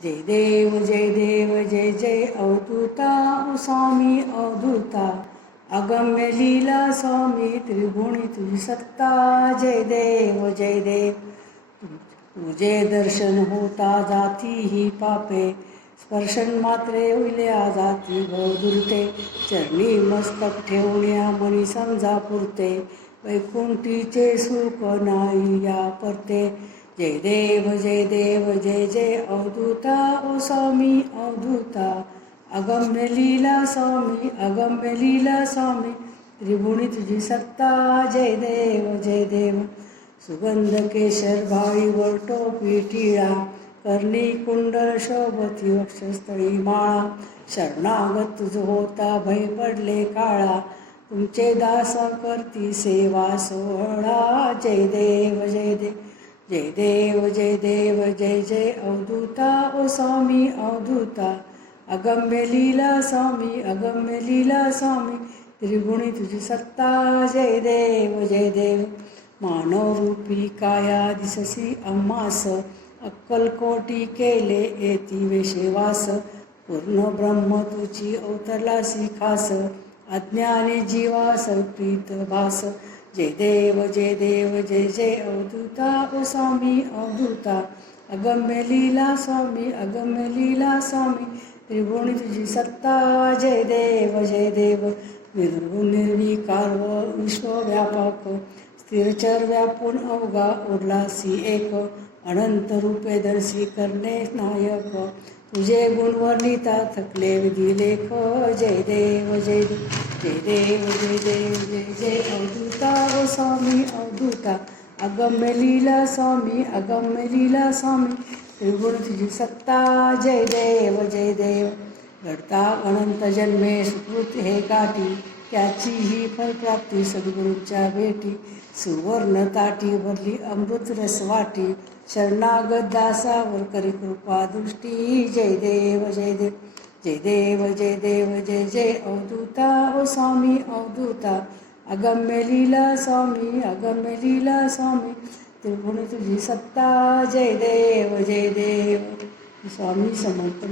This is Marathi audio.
जय देव जय जय अवधूता ओ स्वामी अवधूता अगम्य लीला स्वामी त्रिगुणी तुझी सत्ता जय देव तुझे दर्शन होता जाती ही पापे स्पर्शन मात्रे उल्या जाती भवदुरते चरणी मस्तक ठेवण्या मनी समजा पुरते वैकुंठीचे सुख नाही या परते जय देव जय अवधूता ओ स्वामी अवधूता अगम्य लीला स्वामी त्रिगुणी तुझी सत्ता जय देव सुगंध केशर भाळी टोपी टिळा कर्णी कुंडल शोभती वक्षस्थळी माळा शरणागत तुझ होता भय पडले काळा तुमचे दास करती सेवा सोहळा जय देव जय अवधूता ओ स्वामी अवधूता अगम्य लीला स्वामी त्रिगुणी तुझी सत्ता जय देव मानव रूपी काया दिससी अम्मास अक्कलकोटी केले येती वेशेवास पूर्ण ब्रह्म तुझी अवतरलासी खास अज्ञानी जीवास प्रीत भास जय देव जय अवधूता ओ स्वामी अवधूता अगम्य लीला स्वामी त्रिगुणी तुझी सत्ता जय देव निर्विकार व विश्वव्यापक स्थिरचर व्यापून अवघा उरलासी एक अनंत रूपे दर्शी करणे नायक तुझे गुण वर्णिता थकले विधी लेख जय देव जय अवधूता ओ स्वामी अवधूता अगम्य लीला स्वामी त्रिगुण तुझी सत्ता जय देव घडता अनंत जन्मे सुकृत हे गाठी त्याची ही फलप्राप्ती सद्गुरूंच्या भेटी सुवर्ण ताटी भरली अमृत रस वाटी शरणागत दासावर करी कृपा दृष्टी जय देव जय अवधूता ओ स्वामी अवधूता अगम्य लीला स्वामी त्रिगुणी तुझी सत्ता जय देव स्वामी समर्थ